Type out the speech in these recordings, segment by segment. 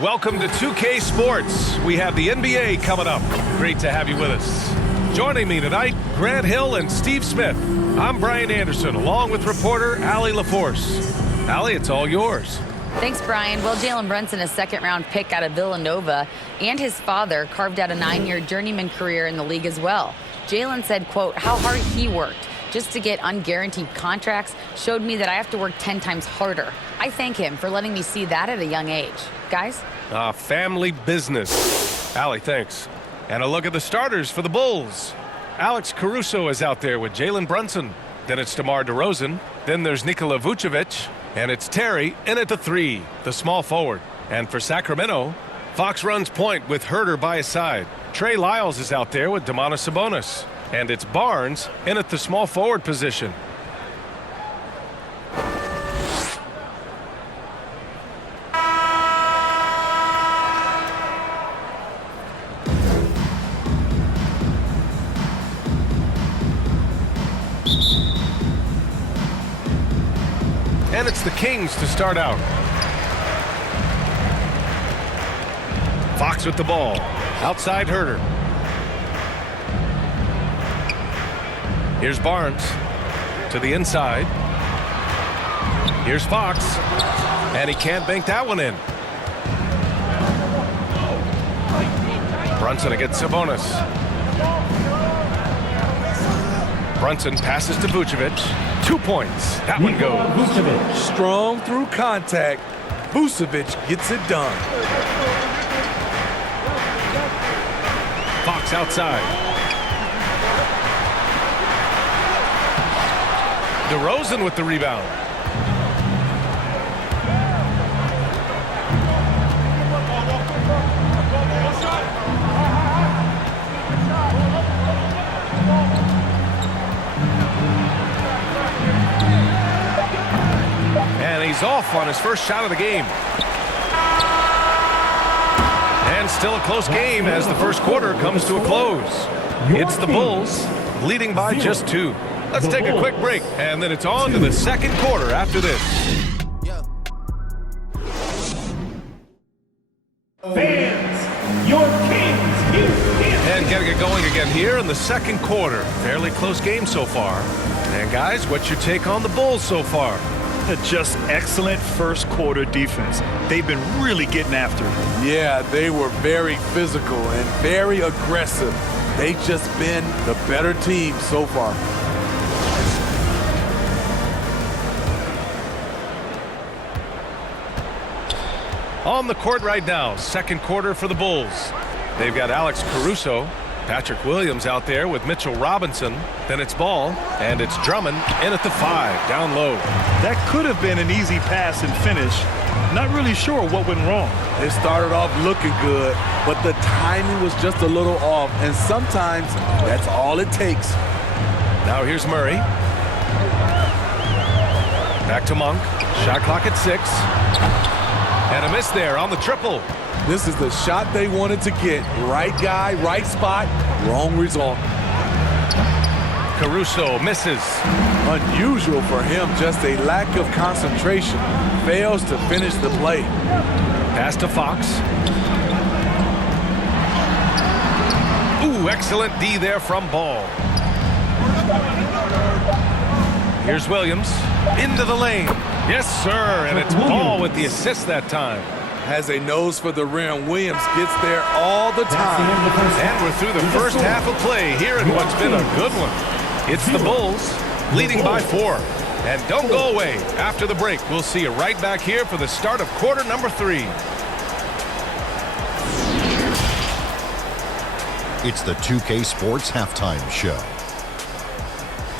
Welcome to 2K Sports. We have the NBA coming up. Great to have you with us. Joining me tonight, Grant Hill and Steve Smith. I'm Brian Anderson, along with reporter Allie LaForce. Allie, it's all yours. Thanks, Brian. Well, Jalen Brunson, a second-round pick out of Villanova, and his father carved out a 9-year journeyman career in the league as well. Jalen said, quote, how hard he worked just to get unguaranteed contracts showed me that I have to work 10 times harder. I thank him for letting me see that at a young age. Guys? Family business. Allie, thanks. And a look at the starters for the Bulls. Alex Caruso is out there with Jalen Brunson. Then it's DeMar DeRozan. Then there's Nikola Vucevic. And it's Terry in at the 3, the small forward. And for Sacramento, Fox runs point with Herter by his side. Trey Lyles is out there with Domantas Sabonis. And it's Barnes in at the small forward position. And it's the Kings to start out. Fox with the ball. Outside Herter. Here's Barnes to the inside. Here's Fox. And he can't bank that one in. Brunson against Sabonis. Brunson passes to Vucevic. 2 points. That one goes. Vucevic. Strong through contact. Vucevic gets it done. Fox outside. DeRozan with the rebound. And he's off on his first shot of the game. And still a close game as the first quarter comes to a close. It's the Bulls leading by just 2. Let's take a quick break, and then it's on to the second quarter after this. Fans, your Kings here. And getting it going again here in the second quarter. Fairly close game so far. And guys, what's your take on the Bulls so far? Just excellent first quarter defense. They've been really getting after it. Yeah, they were very physical and very aggressive. They've just been the better team so far. On the court right now, second quarter for the Bulls. They've got Alex Caruso, Patrick Williams out there with Mitchell Robinson. Then it's Ball, and it's Drummond in at the 5, down low. That could have been an easy pass and finish. Not really sure what went wrong. It started off looking good, but the timing was just a little off, and sometimes that's all it takes. Now here's Murray. Back to Monk. Shot clock at 6. And a miss there on the triple. This is the shot they wanted to get. Right guy, right spot, wrong result. Caruso misses. Unusual for him, just a lack of concentration. Fails to finish the play. Pass to Fox. Ooh, excellent D there from Ball. Here's Williams. Into the lane. Yes, sir, and it's Ball with the assist that time. Has a nose for the rim. Williams gets there all the time. And we're through the first half of play here in what's been a good one. It's the Bulls leading by 4. And don't go away. After the break, we'll see you right back here for the start of quarter number 3. It's the 2K Sports Halftime Show.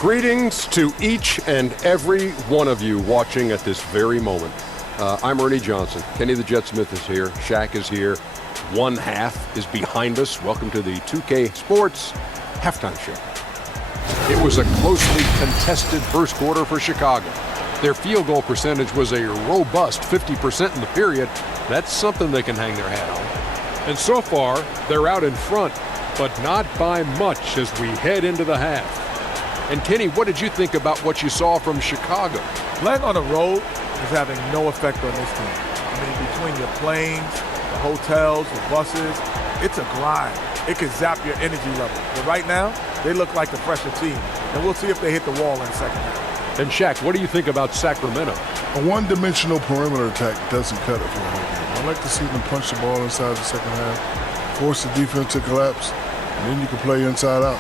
Greetings to each and every one of you watching at this very moment. I'm Ernie Johnson. Kenny the Jet Smith is here. Shaq is here. One half is behind us. Welcome to the 2K Sports Halftime Show. It was a closely contested first quarter for Chicago. Their field goal percentage was a robust 50% in the period. That's something they can hang their hat on. And so far, they're out in front, but not by much as we head into the half. And Kenny, what did you think about what you saw from Chicago? Playing on the road, is having no effect on this team. I mean, between your planes, the hotels, the buses, it's a grind. It can zap your energy level. But right now, they look like the fresher team. And we'll see if they hit the wall in the second half. And Shaq, what do you think about Sacramento? A one-dimensional perimeter attack doesn't cut it for the whole game. I like to see them punch the ball inside the second half, force the defense to collapse, and then you can play inside out.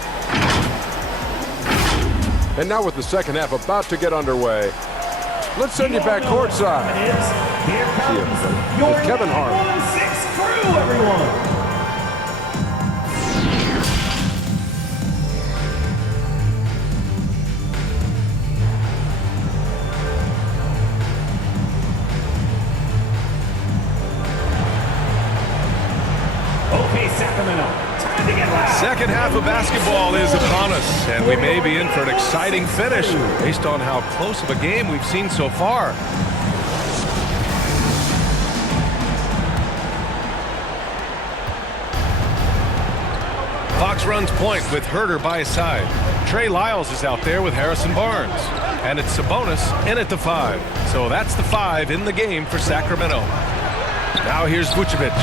And now with the second half about to get underway, let's send you back courtside. Here comes your Kevin Hart. 6 crew, everyone. Okay, Sacramento, time to get loud. Second half of basketball is upon us, and we may be in for an exciting finish based on how close of a game we've seen so far. Fox runs point with Herter by his side. Trey Lyles is out there with Harrison Barnes. And it's Sabonis in at the 5. So that's the 5 in the game for Sacramento. Now here's Vucevic.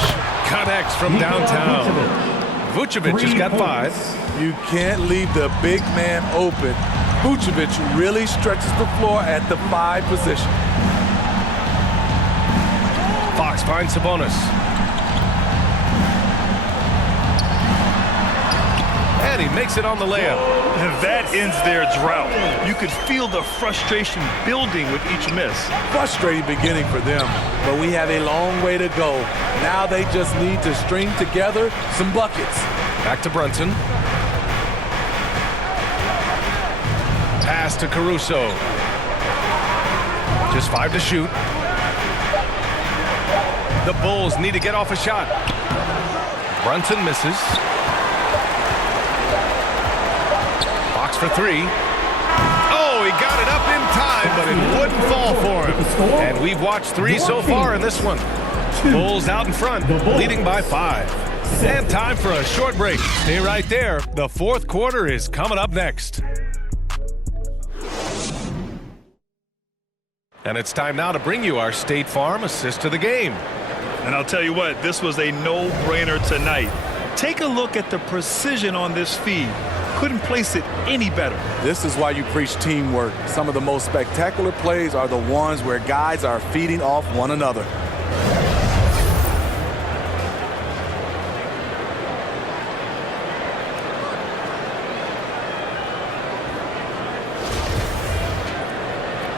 Connects from downtown. Vucevic has got 5. You can't leave the big man open. Vucevic really stretches the floor at the 5 position. Fox finds Sabonis. And he makes it on the layup. And that ends their drought. You could feel the frustration building with each miss. Frustrating beginning for them, but we have a long way to go. Now they just need to string together some buckets. Back to Brunson. Pass to Caruso. Just 5 to shoot. The Bulls need to get off a shot. Brunson misses. Fox for 3. Oh, he got it up in time, but it wouldn't fall for him. And we've watched 3 so far in this one. Bulls out in front, leading by 5. And time for a short break. Stay right there. The fourth quarter is coming up next. And it's time now to bring you our State Farm assist to the game. And I'll tell you what, this was a no-brainer tonight. Take a look at the precision on this feed. Couldn't place it any better. This is why you preach teamwork. Some of the most spectacular plays are the ones where guys are feeding off one another.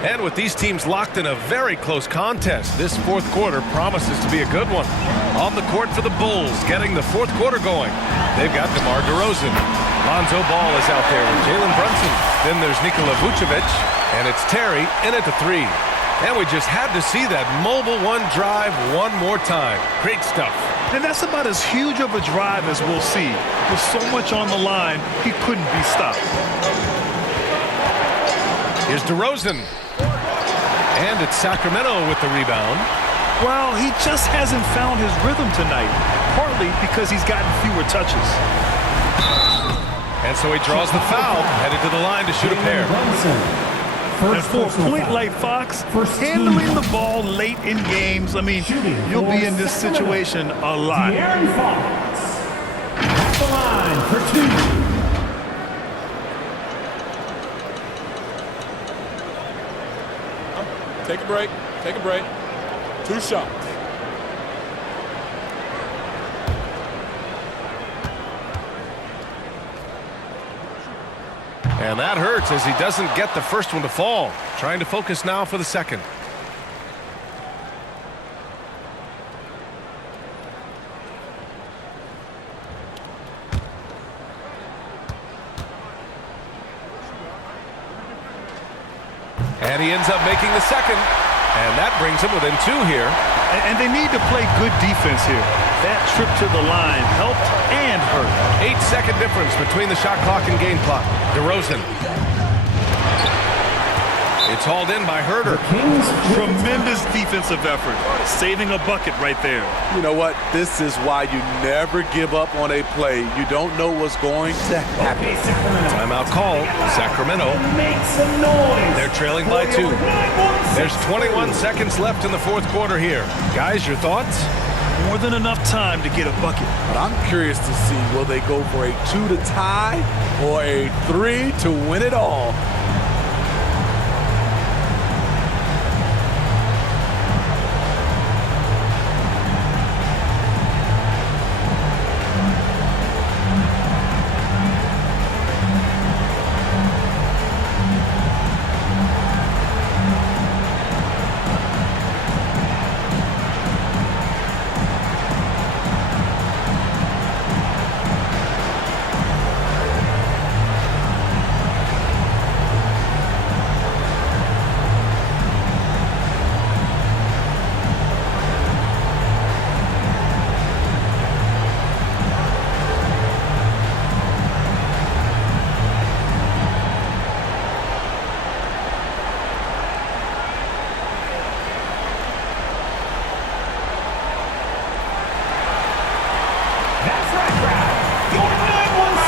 And with these teams locked in a very close contest, this fourth quarter promises to be a good one. On the court for the Bulls, getting the fourth quarter going, they've got DeMar DeRozan. Lonzo Ball is out there with Jalen Brunson. Then there's Nikola Vucevic, and it's Terry in at the 3. And we just had to see that mobile one drive one more time. Great stuff. And that's about as huge of a drive as we'll see. With so much on the line, he couldn't be stopped. Here's DeRozan. And it's Sacramento with the rebound. Well, he just hasn't found his rhythm tonight, partly because he's gotten fewer touches. And so he draws the foul, headed to the line to shoot a pair. And for a point like Fox, handling the ball late in games, I mean, you'll be in this situation a lot. Fox at the line for 2. Take a break. Take a break. 2 shots. And that hurts as he doesn't get the first one to fall. Trying to focus now for the second. And he ends up making the second. And that brings him within 2 here. And they need to play good defense here. That trip to the line helped and hurt. 8-second difference between the shot clock and game clock. DeRozan. It's hauled in by Herter. Tremendous defensive effort. Saving a bucket right there. You know what? This is why you never give up on a play. You don't know what's going to happen. Timeout call. Sacramento. Make some noise. They're trailing by 2. There's 21 seconds left in the fourth quarter here. Guys, your thoughts? More than enough time to get a bucket. But I'm curious to see, will they go for a 2 to tie or a 3 to win it all?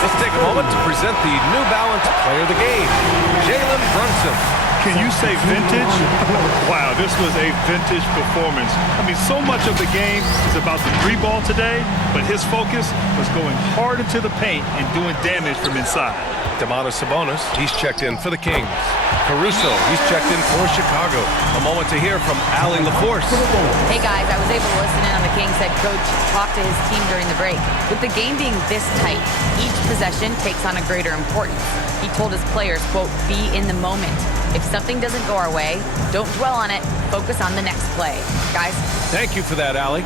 Let's take a moment to present the New Balance Player of the Game, Jalen Brunson. Can you say vintage? Wow, this was a vintage performance. I mean, so much of the game is about the three ball today, but his focus was going hard into the paint and doing damage from inside. Domantas Sabonis, he's checked in for the Kings. Caruso, he's checked in for Chicago. A moment to hear from Allie LaForce. Hey guys, I was able to listen in on the Kings head coach talk to his team during the break. With the game being this tight, each possession takes on a greater importance. He told his players, quote, be in the moment. If something doesn't go our way, don't dwell on it. Focus on the next play. Guys. Thank you for that, Allie.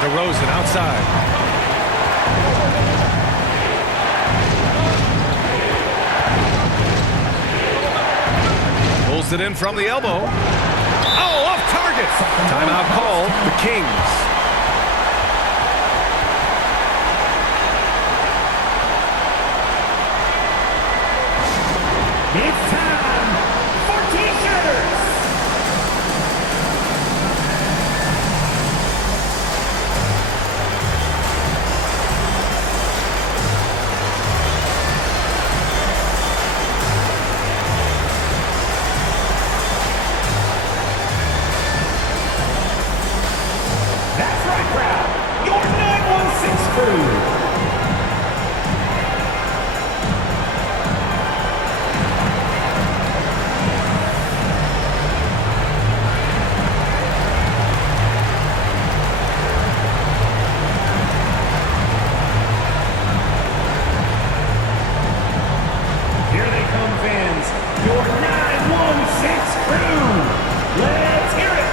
DeRozan outside. Pulls it in from the elbow. Oh, off target. Timeout called. The Kings. It's time for T-shirts. That's right, crowd. Your 916 crew. Here they come, fans. Your 916 crew. Let's hear it.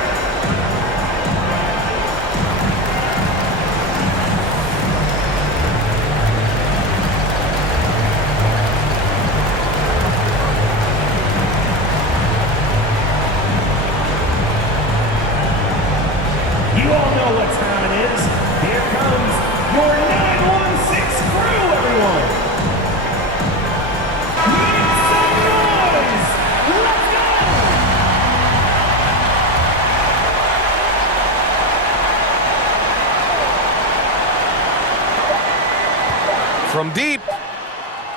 You all know what time it is. Here comes your 916 crew, everyone. Make some noise. Let's go. From deep.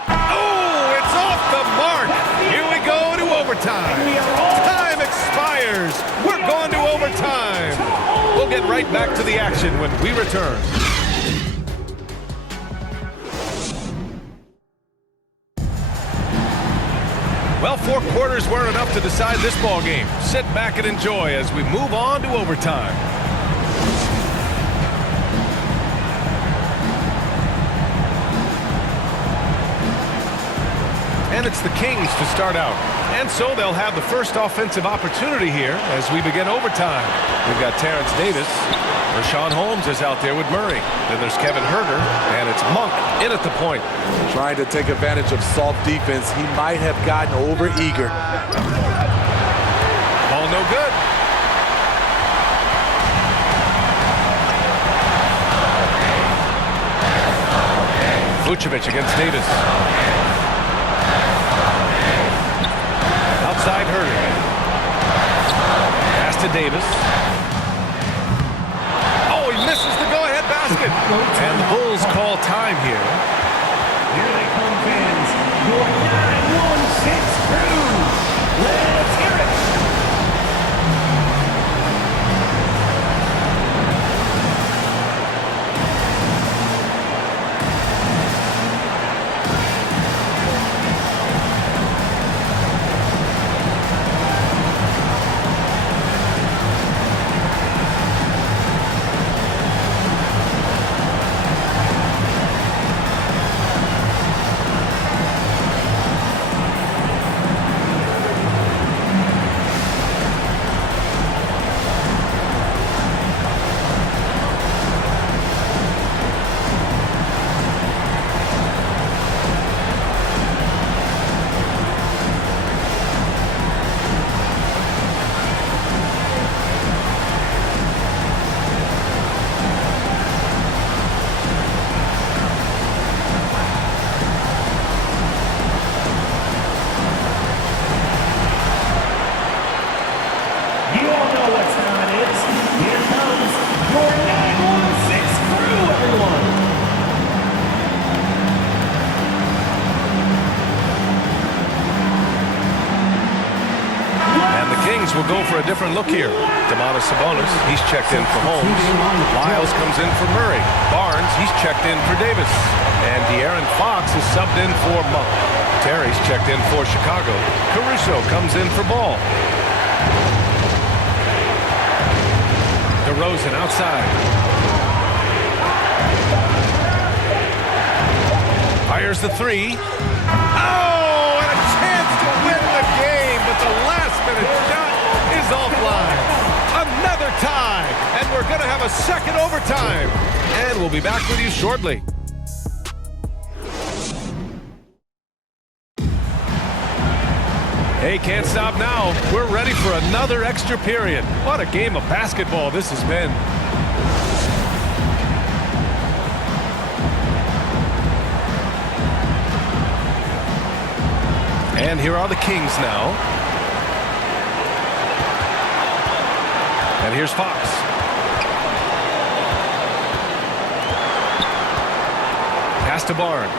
Oh, it's off the mark. Here we go to overtime. Time expires. We're going to overtime. get right back to the action when we return. Well, 4 quarters weren't enough to decide this ball game. Sit back and enjoy as we move on to overtime. And it's the Kings to start out. And so they'll have the first offensive opportunity here as we begin overtime. We've got Terrence Davis. Rashawn Holmes is out there with Murray. Then there's Kevin Huerter, and it's Monk in at the point. Trying to take advantage of soft defense. He might have gotten over-eager. Ball no good. Vucevic against Davis. Outside Huerter. Pass to Davis. Oh, he misses the go-ahead basket. And the Bulls call time here. Here they come, fans. Your 916 crew. Let's hear it. Will go for a different look here. Domantas Sabonis, he's checked in for Holmes. Lyles comes in for Murray. Barnes, he's checked in for Davis. And De'Aaron Fox is subbed in for Monk. Terry's checked in for Chicago. Caruso comes in for Ball. DeRozan outside. Fires the three. Oh, and a chance to win the game, but the last-minute shot is offline. Another tie, and we're going to have a second overtime. And we'll be back with you shortly. Hey, can't stop now. We're ready for another extra period. What a game of basketball this has been. And here are the Kings now. And here's Fox. Pass to Barnes.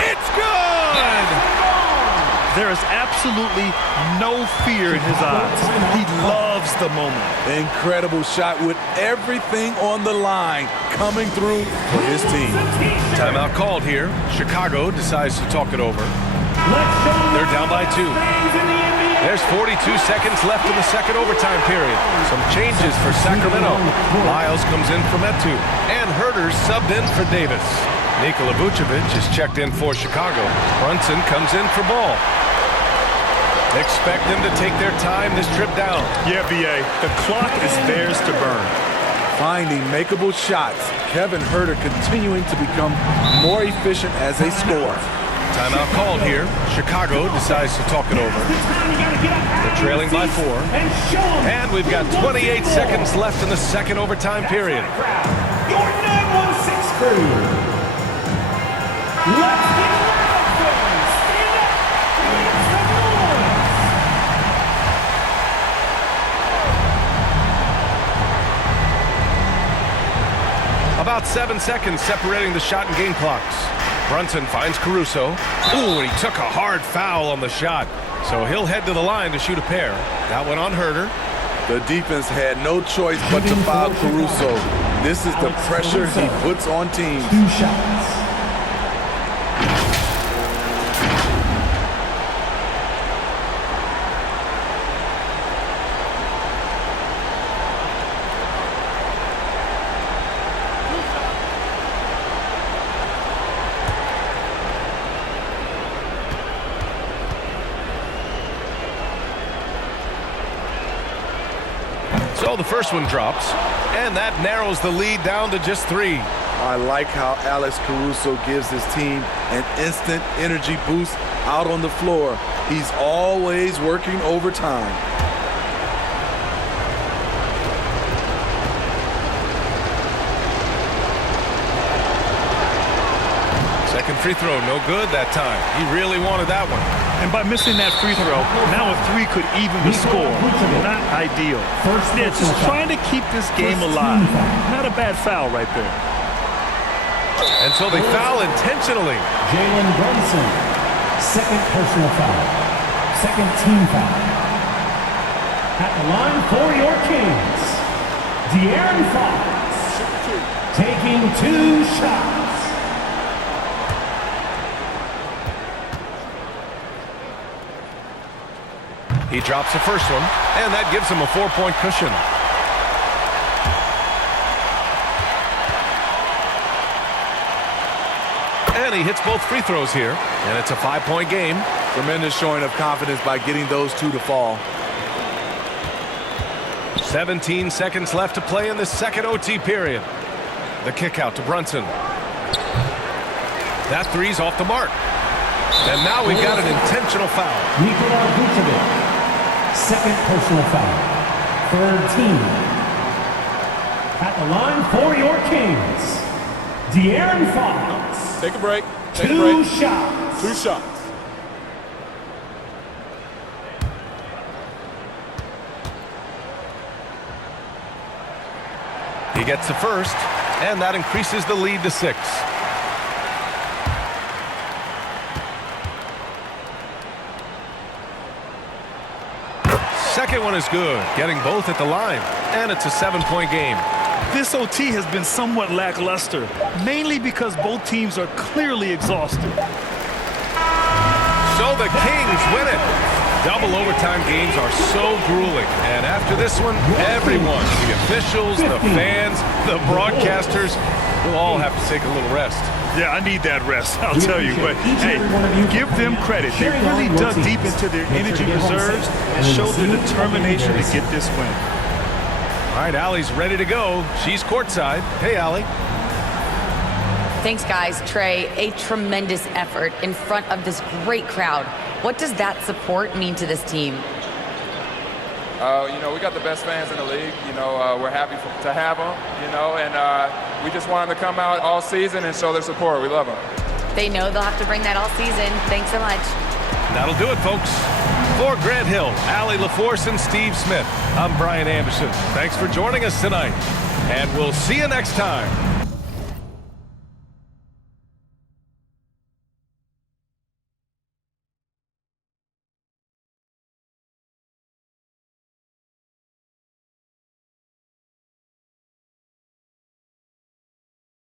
It's good! There is absolutely no fear in his eyes. He loves the moment. Incredible shot with everything on the line coming through for his team. Timeout called here. Chicago decides to talk it over. They're down by 2. There's 42 seconds left in the second overtime period. Some changes for Sacramento. Lyles comes in for Metu. And Huerter's subbed in for Davis. Nikola Vucevic is checked in for Chicago. Brunson comes in for Ball. Expect them to take their time this trip down. Yeah, B.A. The clock is theirs to burn. Finding makeable shots. Kevin Huerter continuing to become more efficient as a scorer. Timeout called here. Chicago decides to talk it over. They're trailing by 4. And we've got 28 seconds left in the second overtime period. Your 916 crew. Let's get loud, fans. Stand up. It's the Bulls. About 7 seconds separating the shot and game clocks. Brunson finds Caruso. Ooh, and he took a hard foul on the shot. So he'll head to the line to shoot a pair. That went on Herter. The defense had no choice but to foul Caruso. This is the pressure he puts on teams. 2 shots. So the first one drops, and that narrows the lead down to just 3. I like how Alex Caruso gives his team an instant energy boost out on the floor. He's always working overtime. Second free throw, no good that time. He really wanted that one. And by missing that free throw, now a 3 could even the score. Not ideal. Yeah, just trying to keep this game alive. Not a bad foul right there. And so they foul intentionally. Jalen Brunson, second personal foul. Second team foul. At the line for your Kings, De'Aaron Fox, taking 2 shots. He drops the first one, and that gives him a 4-point cushion. And he hits both free throws here, and it's a 5-point game. Tremendous showing of confidence by getting those 2 to fall. 17 seconds left to play in the second OT period. The kick out to Brunson. That 3's off the mark. And now we've got an intentional foul. Vucevic, second personal foul. Third team. At the line for your Kings, De'Aaron Fox. Take a break. Take 2 a break. shots. 2 shots. He gets the first, and that increases the lead to 6. Second one is good, getting both at the line, and it's a 7-point game. This OT has been somewhat lackluster, mainly because both teams are clearly exhausted. So the Kings win it. Double overtime games are so grueling, and after this one, everyone, the officials, the fans, the broadcasters, will all have to take a little rest. Yeah, I need that rest, I'll tell you. But, hey, give them credit. They really dug deep into their energy reserves and showed their determination to get this win. All right, Allie's ready to go. She's courtside. Hey, Allie. Thanks, guys. Trey, a tremendous effort in front of this great crowd. What does that support mean to this team? You know, we got the best fans in the league. You know, we're happy to have them, you know, and we just want them to come out all season and show their support. We love them. They know they'll have to bring that all season. Thanks so much. That'll do it, folks. For Grant Hill, Allie LaForce, and Steve Smith, I'm Brian Anderson. Thanks for joining us tonight, and we'll see you next time.